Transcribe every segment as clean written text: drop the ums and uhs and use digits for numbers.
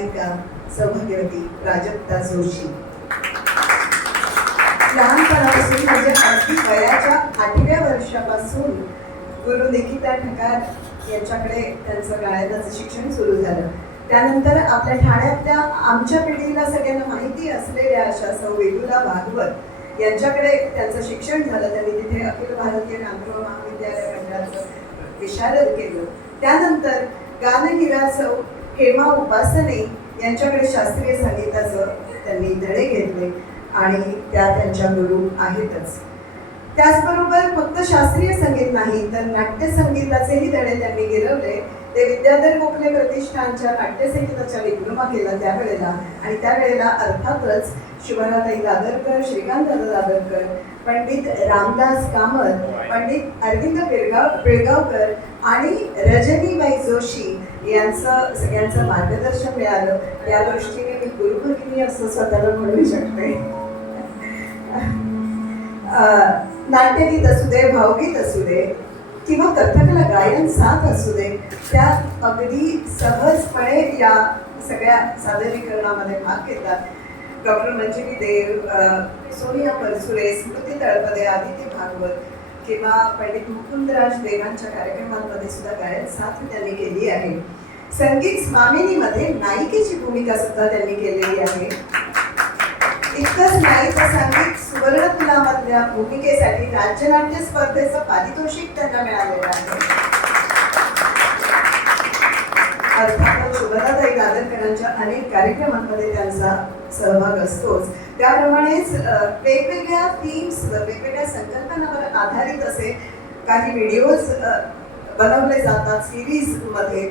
गायिका सौभाग्यवती प्राजक्ता जोशी. लहानपणापासून म्हणजे अगदी वयाच्या 8व्या वर्षापासून गुरु निकिता ठकार यांच्याकडे त्यांचं गायनाचं शिक्षण सुरू झालं. त्यानंतर आपल्या ठाण्यातल्या आमच्या पिढीला सगळ्यांना माहिती असलेल्या अशा सौ वेदुला भागवत यांच्याकडे त्यांचं शिक्षण झालं. त्यांनी तिथे अखिल भारतीय नागपूर महाविद्यालय मंडळाचं विशारद केलं. त्यानंतर गानहिरा सौ हेमा उपासने यांच्याकडे शास्त्रीय संगीताचं त्यांनी धडे घेतले आणि त्या त्यांच्या गुरु आहेतच. त्याचबरोबर फक्त शास्त्रीय संगीत नाही तर नाट्य संगीताचेही धडे त्यांनी गिरवले. ते विद्याधर गोखले प्रतिष्ठानच्या नाट्य संगीताच्या डिप्लोमा केला त्यावेळेला, आणि त्यावेळेला अर्थातच शुभराताई दादरकर, श्रीकांतदादा दादरकर, पंडित रामदास कामत, पंडित अरविंद पिळगावकर आणि रजनीबाई जोशी यांचं सगळ्यांचं मार्गदर्शन मिळालं. या दृष्टीने मी गुरुभगिनी असं स्वतःला म्हणू शकते. नाट्यगीत असू दे, भावगीत असू दे किंवा कथकला गायन साथ असू दे, त्या अगदी सहजपणे या सगळ्या सादरीकरणामध्ये भाग घेतात. डॉक्टर मंजिरी देव, सोनिया परसुरे, स्मृती तळपदे, आदिती भागवत किंवा पंडित मुकुंदराज देवांच्या कार्यक्रमांमध्ये सुद्धा गायन साथ त्यांनी केली आहे. संगीत स्वामिनीमध्ये नायिकेची भूमिका सुद्धा त्यांनी केलेली आहे. इतकंच नाही तर संगीत सुवर्णफुलामधल्या भूमिकेसाठी राज्यनाट्य स्पर्धेचं पारितोषिक त्यांना मिळालेलं आहे. अर्थातच शुभराताई दादरकरांच्या अनेक कार्यक्रमांमध्ये त्यांचा सहभाग असतोच. त्याप्रमाणेच वेगवेगळ्या थीम्सवर, वेगवेगळ्या संकल्पनांवर आधारित असे काही व्हिडिओज बनवले जातात सिरीजमध्ये.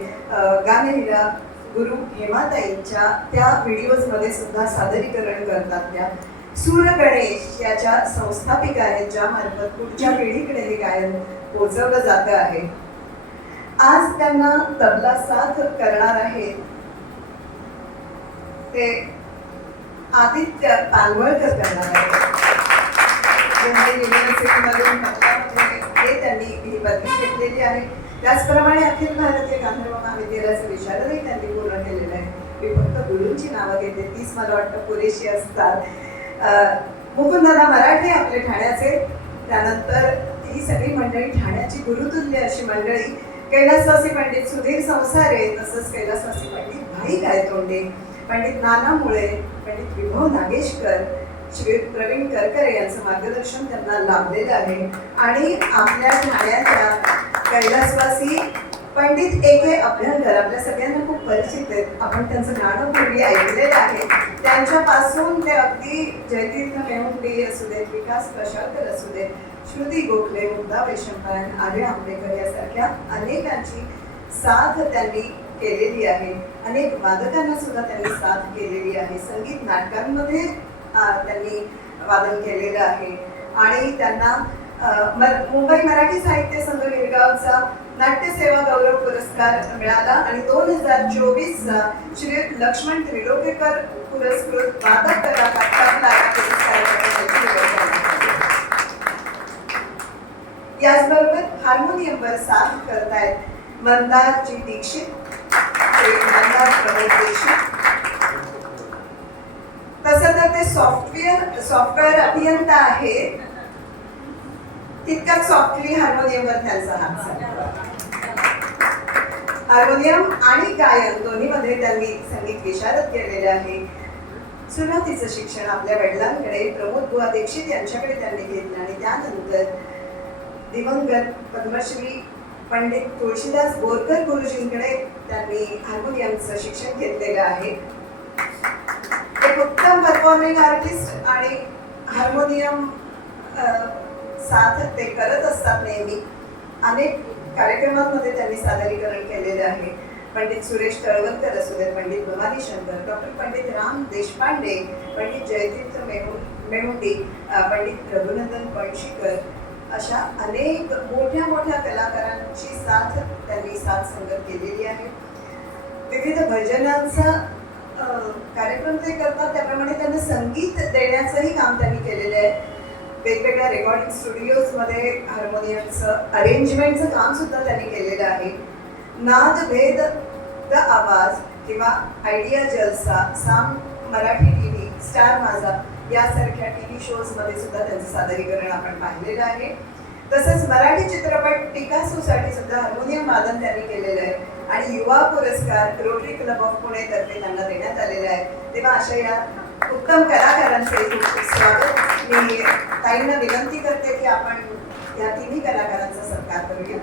गानहिरा गुरु हेमाताईंच्या त्या व्हिडिओजमध्ये सुद्धा सादरीकरण करतात. त्या सूर गणेश याच्या संस्थापिका आहेत, ज्या मार्फत पुढच्या पिढीकडे हे गायन पोहोचवलं जातं आहे. आज त्यांना तबला साथ करणार आहेत ते आदित्य पानवळकर करणार आहेत. मुंबई युनिव्हर्सिटीमधून हे त्यांनी ही पदवी घेतलेली आहे. त्याचप्रमाणे अखिल भारतीय गांधर्व महाविद्यालयाचं विशारदही त्यांनी पूर्ण केलेलं आहे. मी फक्त गुरूंची नावं घेते, तीच मला वाटतं पुरेशी असतात. मुकुंददादा मराठे आपले ठाण्याचे, त्यानंतर ही सगळी मंडळी ठाण्याची गुरुतुल्य अशी मंडळी. कैलासवासी पंडित सुधीर संसारे, तसंच कैलासवासी पंडित भाई गायतोंडे, पंडित नाना मुळे, पंडित विभव नागेशकर, श्री प्रवीण करकरे यांचं मार्गदर्शन त्यांना लाभलेलं आहे. आणि आपल्या ठाण्याच्या कैलासवासी पंडित A.K. अभ्यंकर आपल्या सगळ्यांना खूप परिचित आहेत. आपण त्यांचं गाणं पूर्वी ऐकलेलं आहे. त्यांच्यापासून ते अगदी जयतीर्थ मेहुंडी असू देत, विकास प्रशालकर असू देत, श्रुती गोखले, मुग्धा वैशंपायन, आर्य आंबेकर यासारख्या अनेकांची साथ त्यांनी केलेली आहे. अनेक वादकांना सुद्धा त्यांनी साथ केलेली आहे. संगीत नाटकांमध्ये त्यांनी वादन केलेलं आहे. आणि त्यांना मुंबई मराठी साहित्य संघ गिरगावचा नाट्यसेवा गौरव पुरस्कार मिळाला आणि 2024चा श्री लक्ष्मण त्रिलोकेकर पुरस्कृत वादक कलाकार पुरस्कार. याचबरोबर हार्मोनियमवर साथ करतायत मंदारजी दीक्षित, मंदार प्रमोद दीक्षित. तसं तर ते सॉफ्टवेअर अभियंता आहेत, तितकाच सॉफ्टली हार्मोनियमवर त्यांचा हात झाला. हार्मोनियम आणि गायन दोन्हीमध्ये त्यांनी संगीत विशारद केलेले आहे. सुरुवातीचं शिक्षण आपल्या वडिलांकडे प्रमोद बुवा दीक्षित यांच्याकडे त्यांनी घेतलं आणि त्यानंतर दिवंगत पद्मश्री पंडित तुळशीदास बोरकर गुरुजींकडे त्यांनी हार्मोनियमचं शिक्षण घेतलेलं आहे. एक उत्तम परफॉर्मिंग आर्टिस्ट आणि हार्मोनियम साथ ते करत असतात नेहमी. अनेक कार्यक्रमांमध्ये त्यांनी सादरीकरण केलेले आहे. पंडित सुरेश तळवलकर असू देत, पंडित भवानी शंकर, डॉक्टर पंडित राम देशपांडे, पंडित जयतीर्थ मेहुंडी, पंडित रघुनंदन पणशीकर, अशा अनेक मोठ्या मोठ्या कलाकारांची साथ त्यांनी साथ संगत केलेली आहे. विविध भजनांचा कार्यक्रम ते करतात, त्याप्रमाणे त्यांना संगीत देण्याचंही काम त्यांनी केलेलं आहे. वेगवेगळ्या रेकॉर्डिंग स्टुडिओजमध्ये हार्मोनियमचं अरेंजमेंटचं काम सुद्धा त्यांनी केलेलं आहे. नाद भेद द आवाज किंवा आयडिया जलसा, साम मराठी TV, स्टार माझा यासारख्या TV शोजमध्ये सुद्धा त्यांचं सादरीकरण आपण पाहिलेलं आहे. तसंच मराठी चित्रपट पिकासोसाठी सुद्धा हार्मोनियम वादन त्यांनी केलेलं आहे आणि युवा पुरस्कार रोटरी क्लब ऑफ पुणे तर्फे त्यांना देण्यात आलेला आहे. तेव्हा अशा या उत्तम कलाकारांचे खूप स्वागत. मी ताईंना विनंती करते की आपण या तिन्ही कलाकारांचा सत्कार करूया.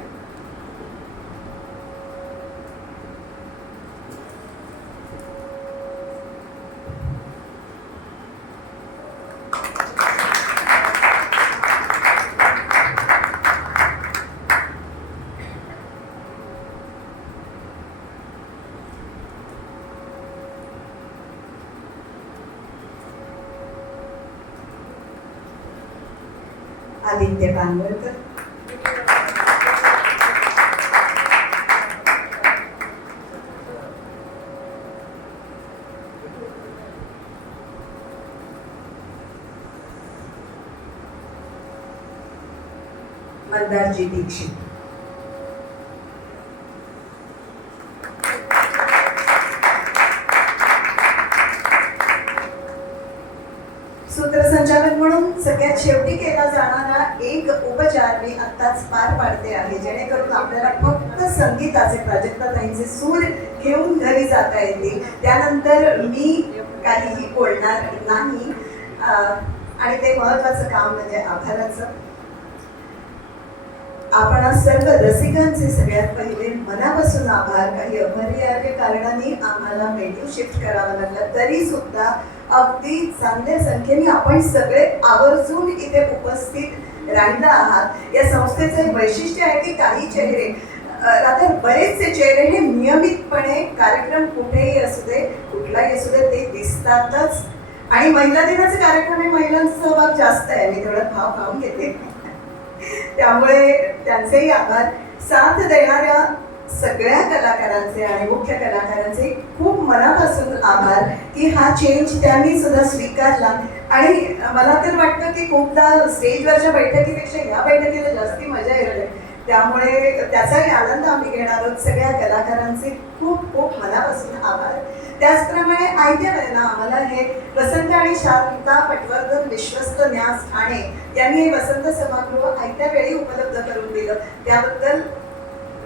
आदित्य पानवळकर, मंदारजी दीक्षित, सूत्रसंचालक म्हणून सगळ्यात शेवटी केला जाणारा एक उपचार मी आत्ताच पार पाडते आहे, जेणेकरून आपल्याला फक्त संगीताचे प्राजक्ताताईंचे सूर घेऊन घरी जाता येतील. त्यानंतर मी काहीही बोलणार नाही आणि ते महत्वाचं काम म्हणजे आभाराचं. आपण सर्व रसिकांचे सगळ्यात पहिले मनापासून आभार. काही अपरिहार्य कारणांनी आम्हाला मेन्यू शिफ्ट करावा लागला तरी सुद्धा अगदी चांगल्या संख्येने आपण सगळे आवर्जून इथे उपस्थित राहिला आहात. या संस्थेचं वैशिष्ट्य आहे की काही चेहरे आता बरेचसे चेहरे हे नियमितपणे कार्यक्रम कुठेही असू दे कुठलाही असू दे ते दिसतातच. आणि महिला दिनाचे कार्यक्रम हे महिलांचा सहभाग जास्त आहे. मी थोडं भाव खाऊन घेते त्यामुळे त्यांचेही आभार. साथ देणाऱ्या सगळ्या कलाकारांचे आणि मुख्य कलाकारांचे खूप मनापासून आभार की हा चेंज त्यांनी सुद्धा स्वीकारला. आणि मला तर वाटतं की खूपदा स्टेजवरच्या बैठकीपेक्षा या बैठकीला जास्ती मजा येते. त्यामुळे त्याचाही आनंद आम्ही घेणार आहोत. सगळ्या कलाकारांचे खूप खूप मनापासून आभार. त्याचप्रमाणे आयत्या वेळेला आम्हाला हे वसंत आणि शांता पटवर्धन विश्वस्त न्यास ठाणे यांनी हे वसंत सभागृह आयत्या वेळी उपलब्ध करून दिलं. त्याबद्दल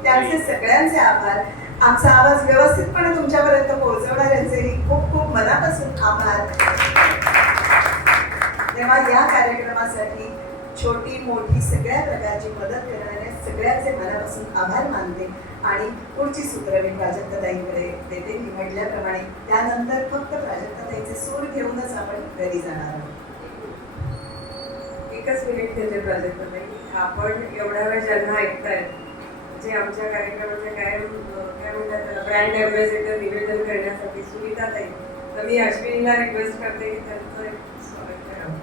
त्यांचे सगळ्यांचे आभार. आमचा आवाज व्यवस्थितपणे तुमच्यापर्यंत पोहोचवणाऱ्यांचेही खूप खूप मनापासून आभार. तेव्हा या कार्यक्रमासाठी छोटी मोठी सगळ्या प्रकारची मदत करणाऱ्या सगळ्यांचे मनापासून आभार मानते. आणि पुढची सूत्र मी प्राजक्ताताईंकडे देते. मी म्हटल्याप्रमाणे त्यानंतर फक्त प्राजक्ताताईंचे सूर घेऊनच आपण घरी जाणार आहोत. एकच मिनिट देते प्राजक्ताताई. आपण एवढ्या वेळ ज्यांना ऐकताय जे आमच्या कार्यक्रमाचे काय म्हणतात त्याला ब्रँड ॲम्बॅसेडर निवेदन करण्यासाठी सुनीताताई, तर मी अश्विनीला रिक्वेस्ट करते की त्यांचं एक स्वागत करावं.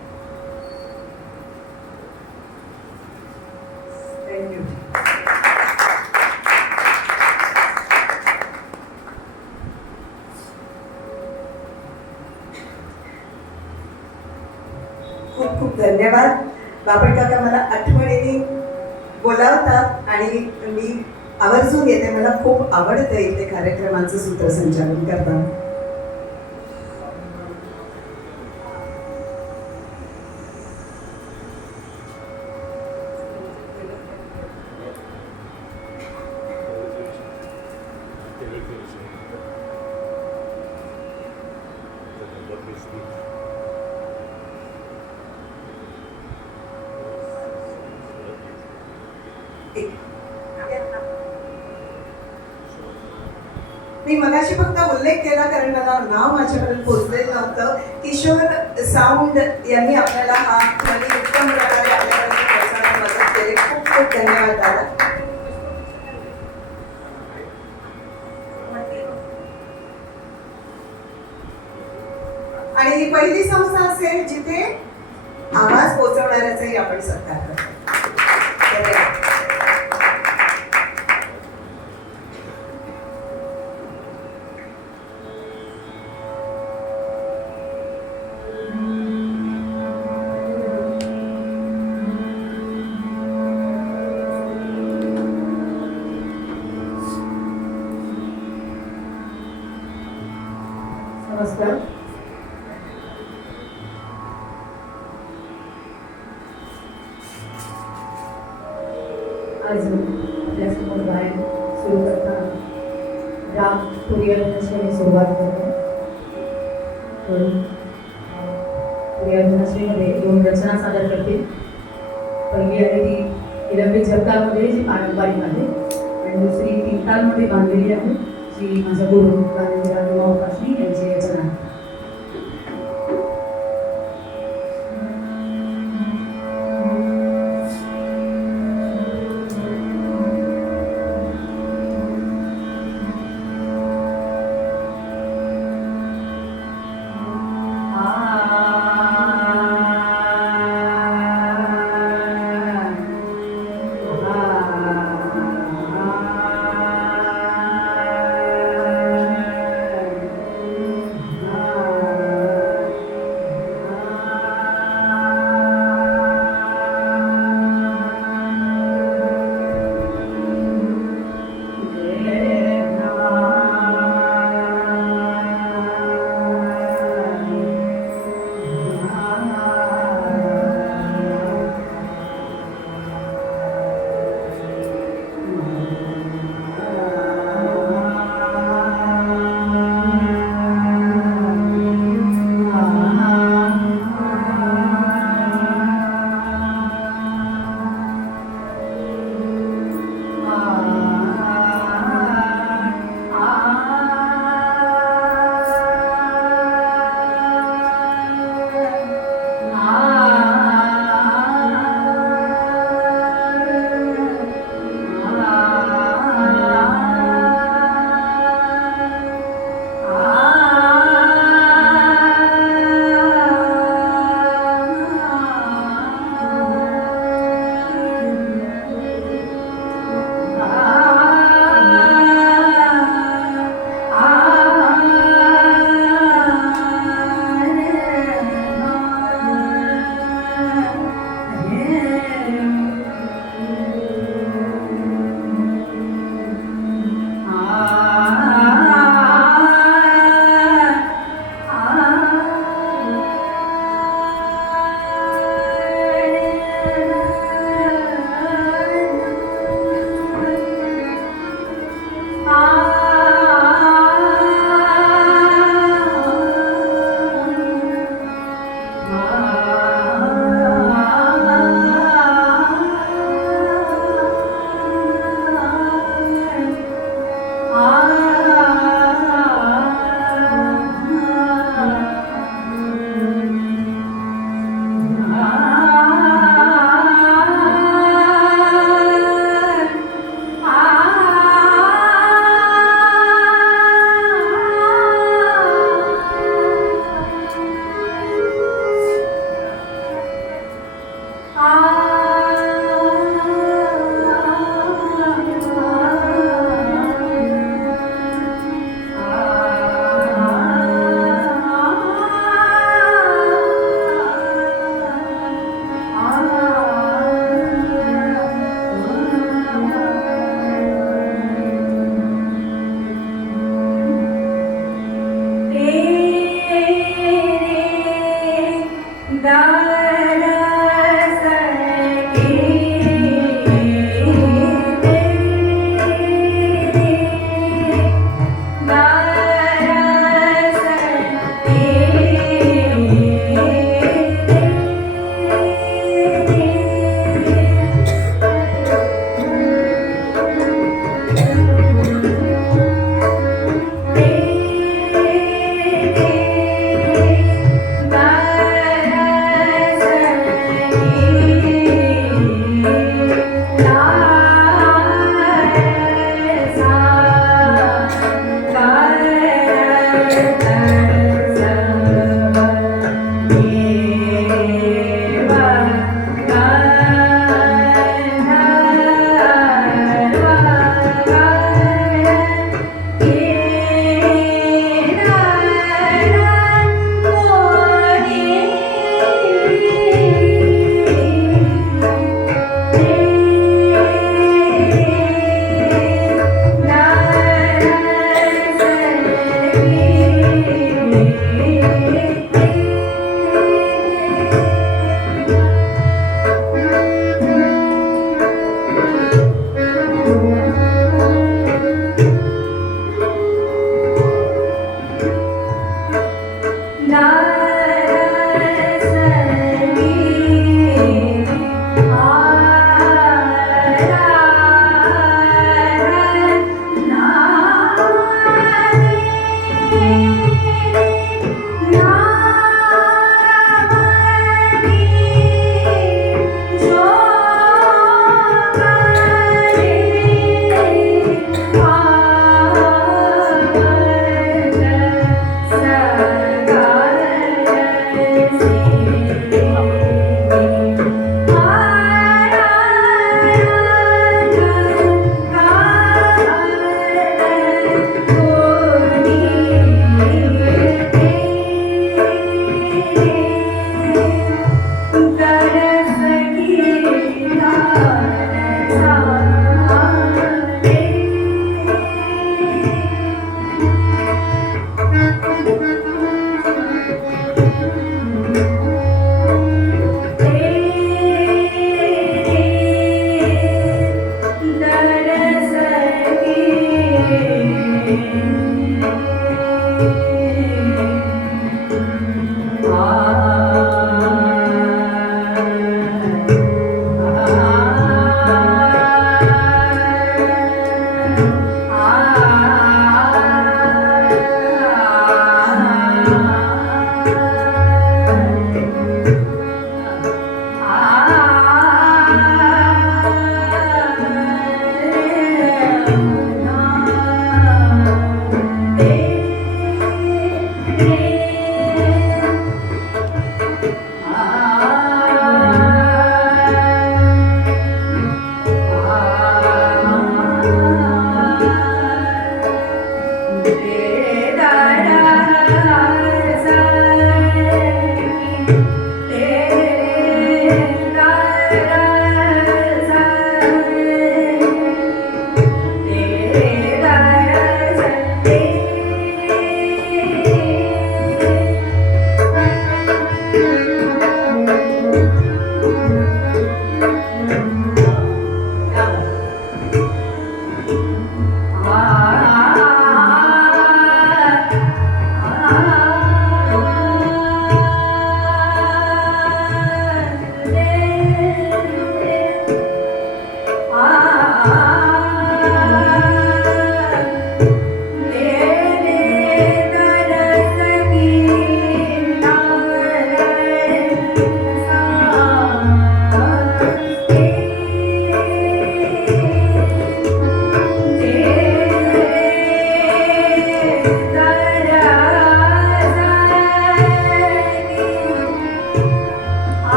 थँक्यू. खूप खूप धन्यवाद. बापट काका मला आठवणीने बोलावतात आणि मी आवर्जून येते. मला खूप आवडतं इथे कार्यक्रमाचं सूत्रसंचालन करताना. मी मगाशी फक्त उल्लेख केला कारण मला नाव माझ्यापर्यंत पोहोचलेलं नव्हतं. किशोर साऊंड यांनी आपल्याला हा ध्वनी उत्तम प्रकारे आपल्यापर्यंत पोहोचवण्यात मदत केली. खूप खूप धन्यवाद दादा. आणि ही पहिली संस्था असेल जिथे आवाज पोहोचवणाऱ्याचाही आपण सत्कार करतो. धन्यवाद. नमस्कार. आज आपल्यासमोर गायन सुरू करताना राम प्रियधनश्रीने सुरुवात करते. प्रियधनश्रीमध्ये 2 रचना सादर करतील. पहिली आहे ती विलंबित जगतामध्ये जी पारंपरिक आहे आणि दुसरी 3 तालमध्ये बांधलेली आहे जी माझ्या गुरु गांधीराव उपासनी यांची रचना आहे.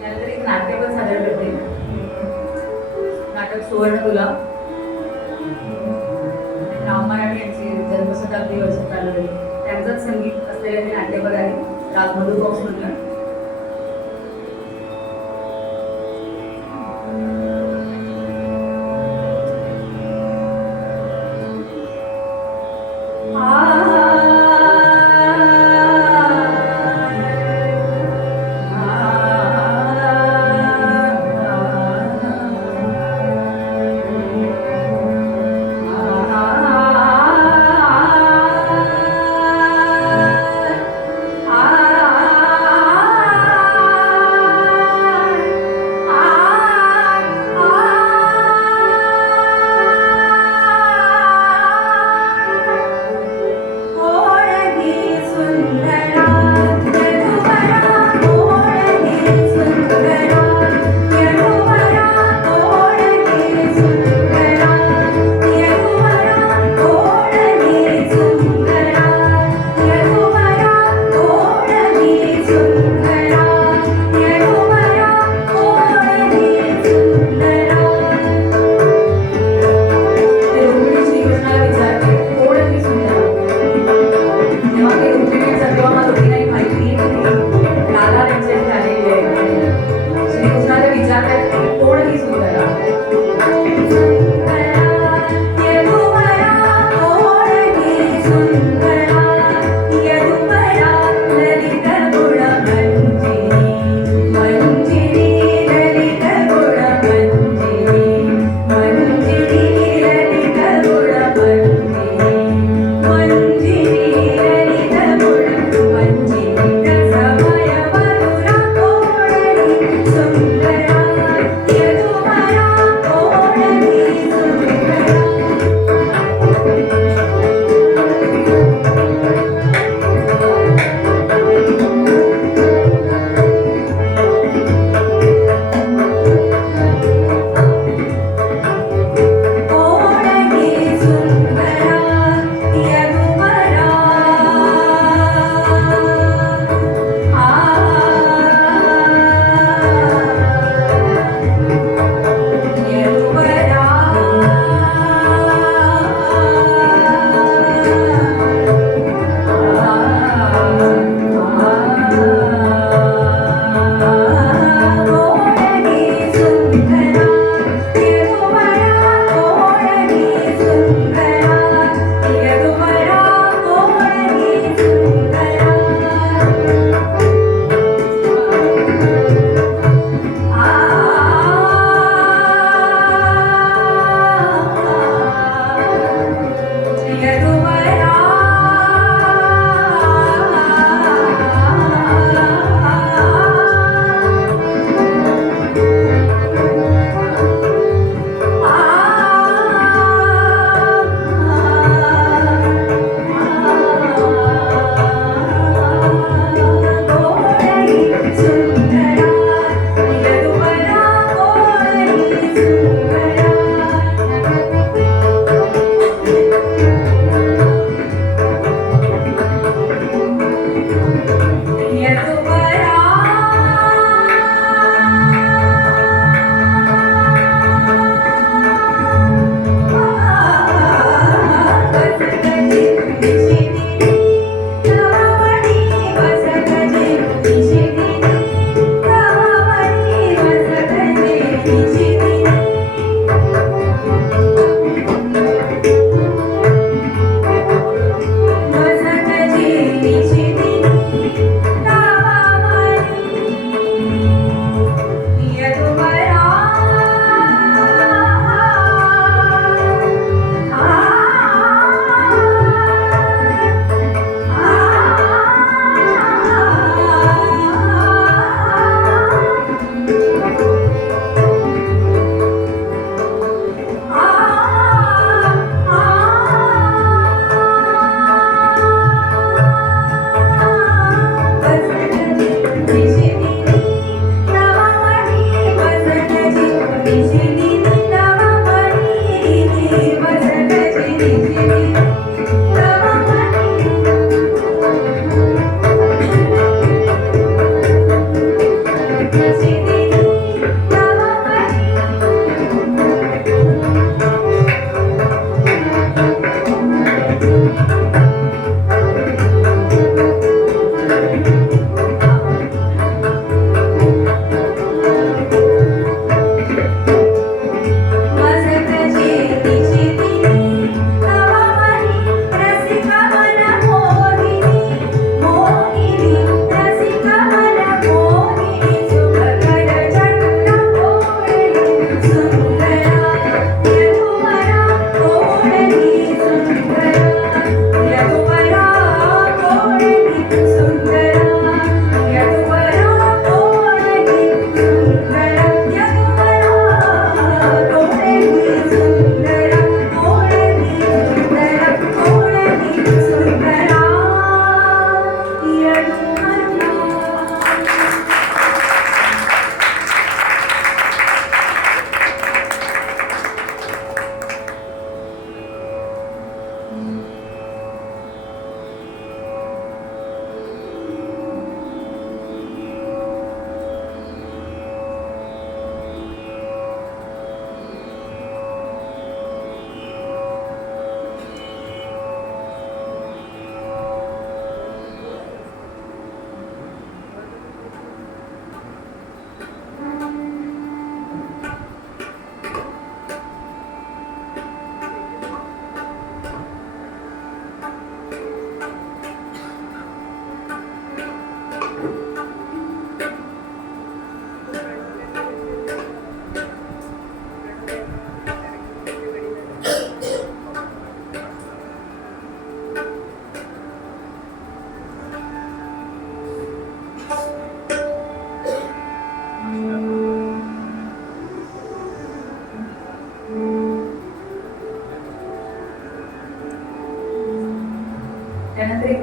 त्यानंतर एक नाट्य पण सादर करते. नाटक सुवर्ण तुला. राम मराठे यांची जन्मशताब्दी वर्ष चालू आहे. त्यांचंच संगीत असलेले हे नाट्यपद आहे. राग मधुबॉक्स म्हणलं.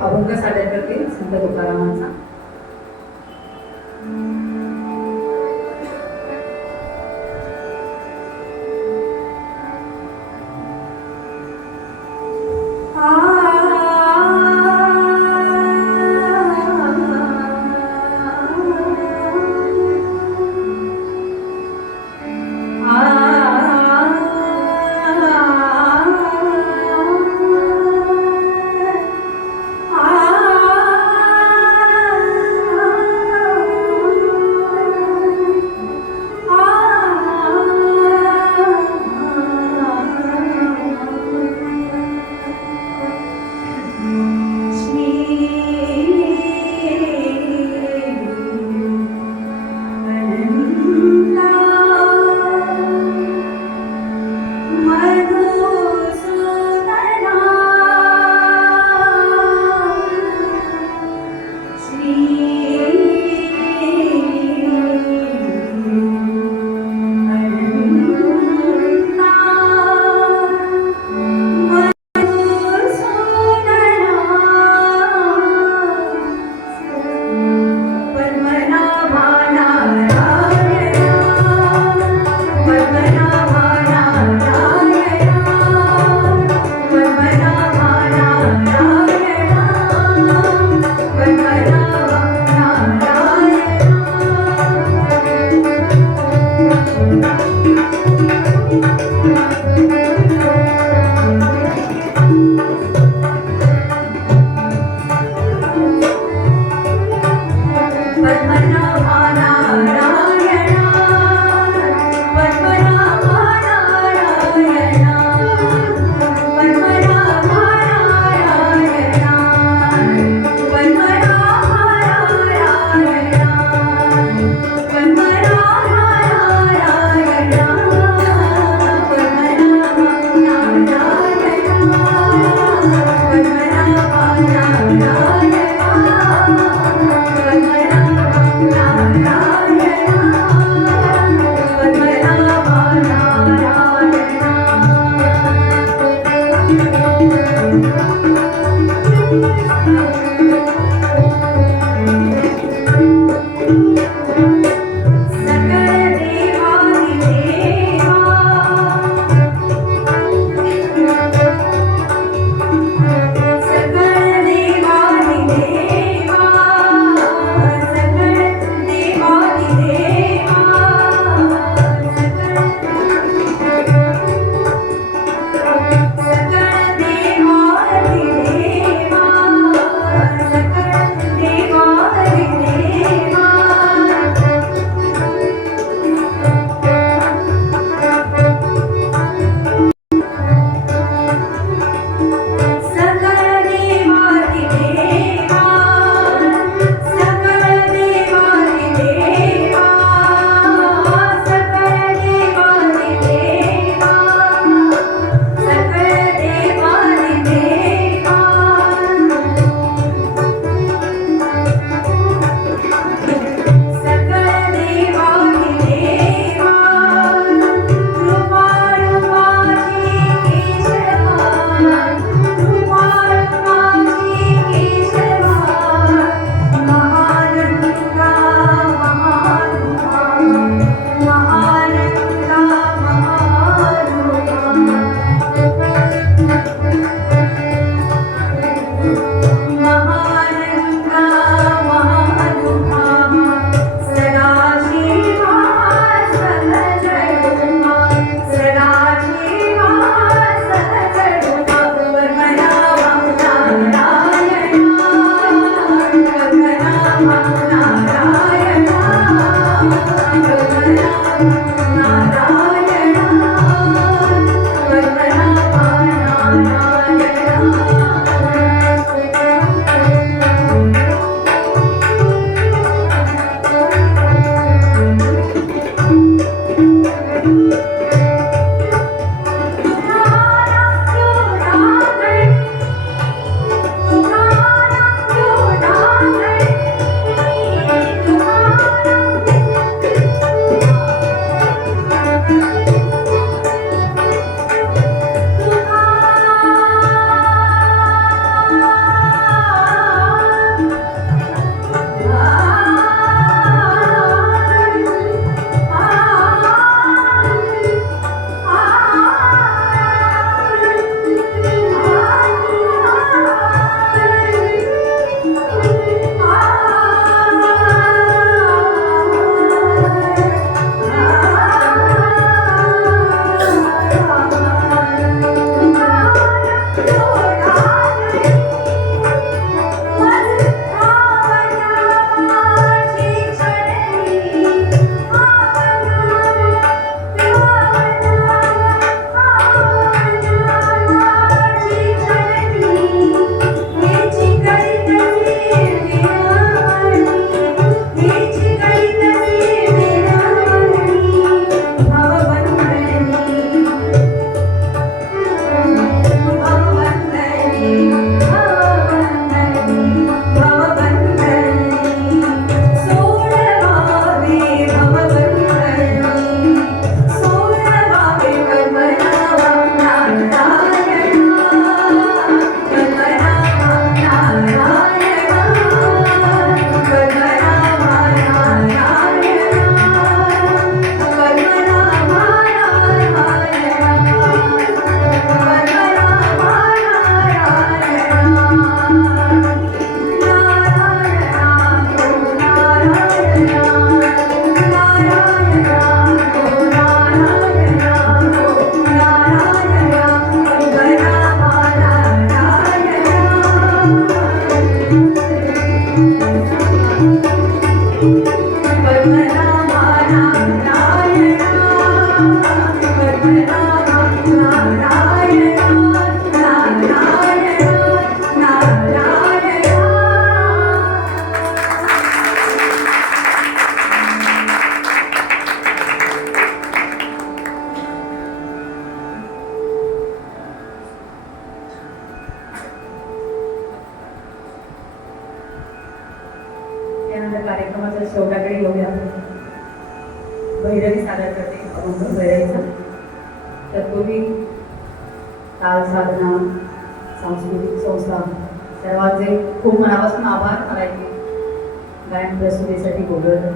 अभंग सादर करते संत तुकारामांचा. कार्यक्रमाच्या शेवटाकडे येऊया. भैरवी सादर करते अभंग भैरवीचा. तत्पूर्वी ताल साधना सांस्कृतिक संस्था सर्वांचे खूप मनापासून आभार. मला इथे गायन प्रस्तुतीसाठी बोलवलं.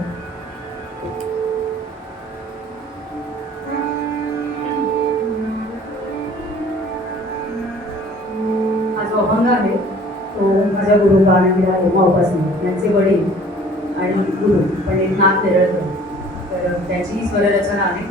हा जो अभंग आहे तो माझ्या गुरु बाळगीरा हेमा उपासनी यांचे वडील आणि गुरु पंडित नाथ नेरळकर तर त्याची स्वररचना आहे.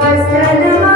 वस्त्रनवा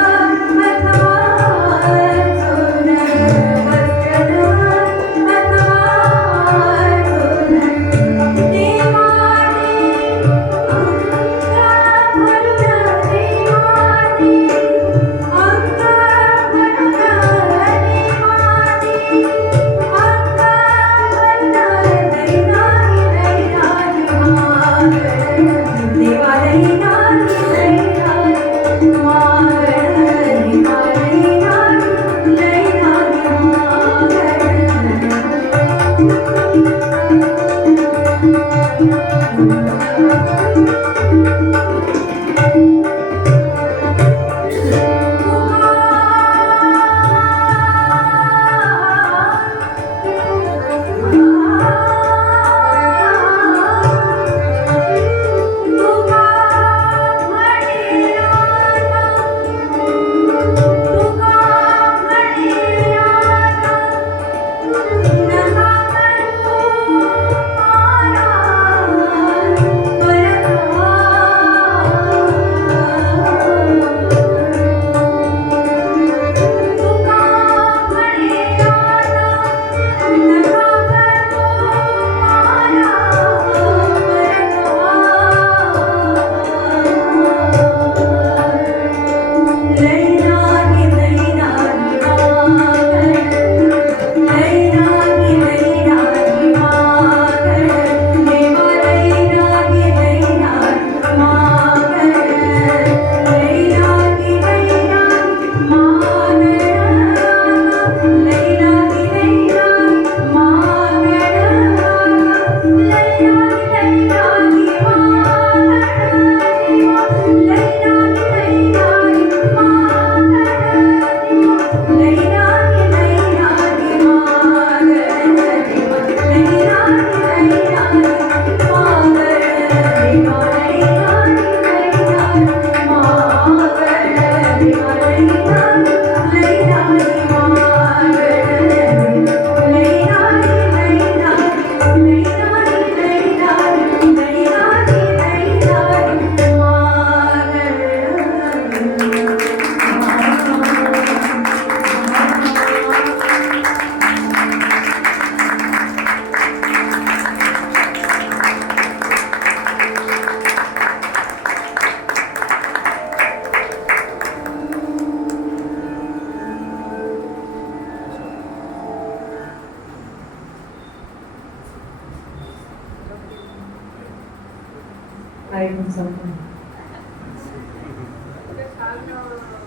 कार्यक्रम संपला. छान